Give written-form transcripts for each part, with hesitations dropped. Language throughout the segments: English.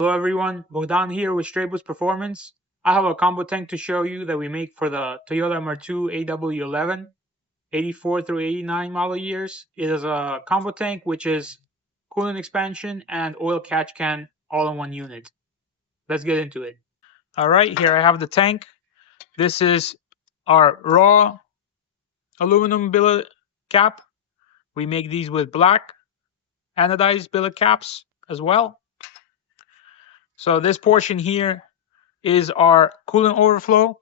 Hello everyone, Bogdan here with Straight Boost Performance. I have a combo tank to show you that we make for the Toyota MR2 AW11, 84 through 89 model years. It is a combo tank which is coolant expansion and oil catch can all in one unit. Let's get into it. Alright, here I have the tank. This is our raw aluminum billet cap. We make these with black anodized billet caps as well. So this portion here is our coolant overflow.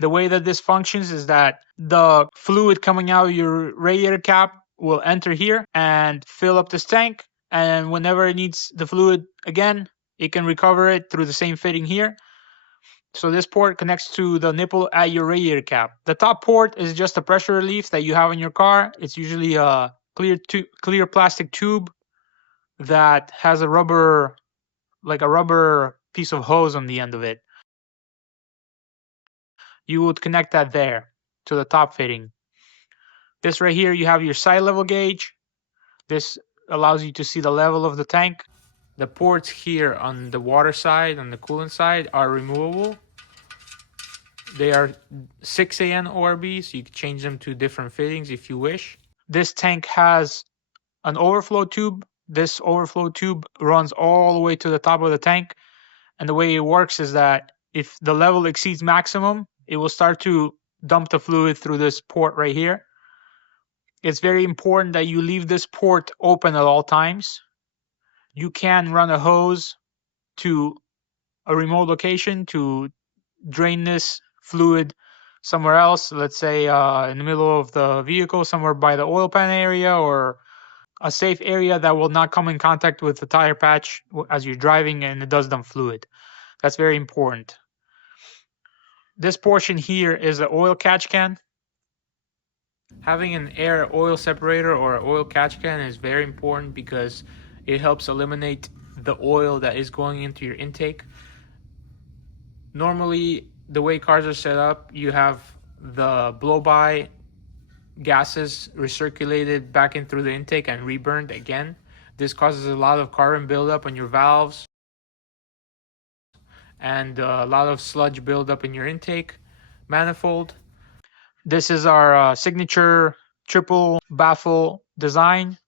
The way that this functions is that the fluid coming out of your radiator cap will enter here and fill up this tank. And whenever it needs the fluid again, it can recover it through the same fitting here. So this port connects to the nipple at your radiator cap. The top port is just a pressure relief that you have in your car. It's usually a clear plastic tube that has a rubber piece of hose on the end of it. You would connect that there to the top fitting. This right here, you have your side level gauge. This allows you to see the level of the tank. The ports here on the water side, on the coolant side, are removable. They are 6AN ORB, so you can change them to different fittings if you wish. This tank has an overflow tube. This overflow tube runs all the way to the top of the tank. And the way it works is that if the level exceeds maximum, it will start to dump the fluid through this port right here. It's very important that you leave this port open at all times. You can run a hose to a remote location to drain this fluid somewhere else. Let's say in the middle of the vehicle, somewhere by the oil pan area, or a safe area that will not come in contact with the tire patch as you're driving and it does dump fluid. That's very important. This portion here is the oil catch can. Having an air oil separator or an oil catch can is very important because it helps eliminate the oil that is going into your intake. Normally, the way cars are set up, you have the blow-by gases recirculated back in through the intake and reburned again. This causes a lot of carbon buildup on your valves and a lot of sludge buildup in your intake manifold. This is our signature triple baffle design.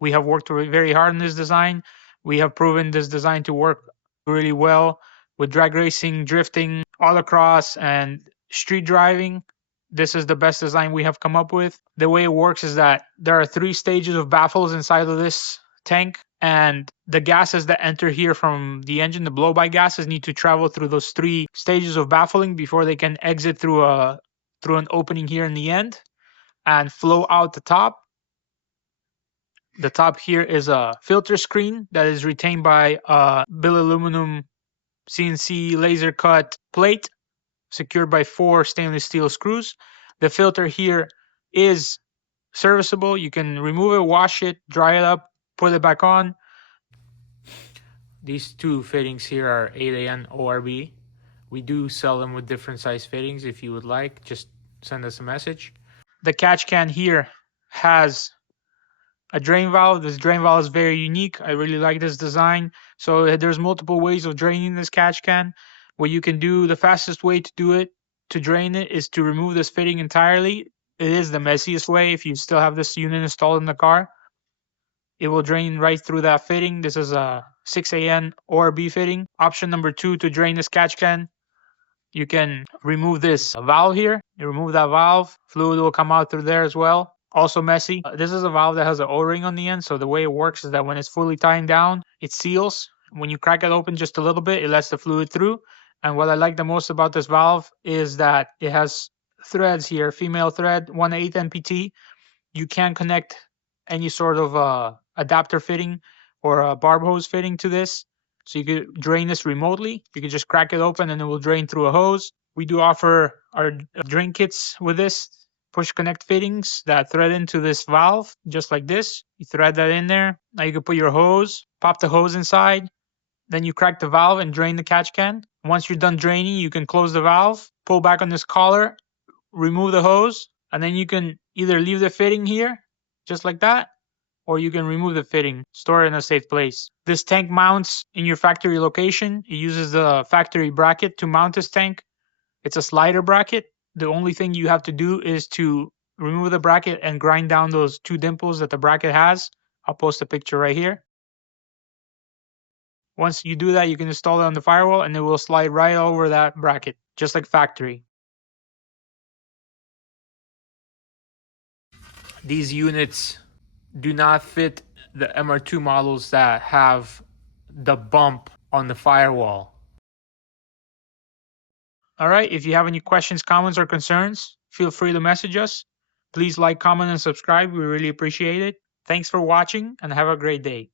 We have worked very hard on this design. We have proven this design to work really well with drag racing, drifting, autocross, and street driving. This is the best design we have come up with. The way it works is that there are 3 stages of baffles inside of this tank, and the gases that enter here from the engine, the blow-by gases, need to travel through those 3 stages of baffling before they can exit through an opening here in the end and flow out the top. The top here is a filter screen that is retained by a billet aluminum CNC laser cut plate secured by 4 stainless steel screws. The filter here is serviceable. You can remove it, wash it, dry it up, put it back on. These 2 fittings here are 8AN ORB. We do sell them with different size fittings. If you would like, just send us a message. The catch can here has a drain valve. This drain valve is very unique. I really like this design. So there's multiple ways of draining this catch can. What you can do, the fastest way to do it, to drain it, is to remove this fitting entirely. It is the messiest way if you still have this unit installed in the car. It will drain right through that fitting. This is a 6AN ORB fitting. Option number 2 to drain this catch can, you can remove this valve here. You remove that valve, fluid will come out through there as well. Also messy. This is a valve that has an O-ring on the end, so the way it works is that when it's fully tightened down, it seals. When you crack it open just a little bit, it lets the fluid through. And what I like the most about this valve is that it has threads here, female thread, 1/8 NPT. You can connect any sort of adapter fitting or a barb hose fitting to this. So you could drain this remotely. You could just crack it open and it will drain through a hose. We do offer our drain kits with this push connect fittings that thread into this valve, just like this. You thread that in there. Now you can put your hose, pop the hose inside. Then you crack the valve and drain the catch can. Once you're done draining, you can close the valve, pull back on this collar, remove the hose, and then you can either leave the fitting here, just like that, or you can remove the fitting, store it in a safe place. This tank mounts in your factory location. It uses the factory bracket to mount this tank. It's a slider bracket. The only thing you have to do is to remove the bracket and grind down those 2 dimples that the bracket has. I'll post a picture right here. Once you do that, you can install it on the firewall and it will slide right over that bracket, just like factory. These units do not fit the MR2 models that have the bump on the firewall. All right, if you have any questions, comments, or concerns, feel free to message us. Please like, comment, and subscribe. We really appreciate it. Thanks for watching and have a great day.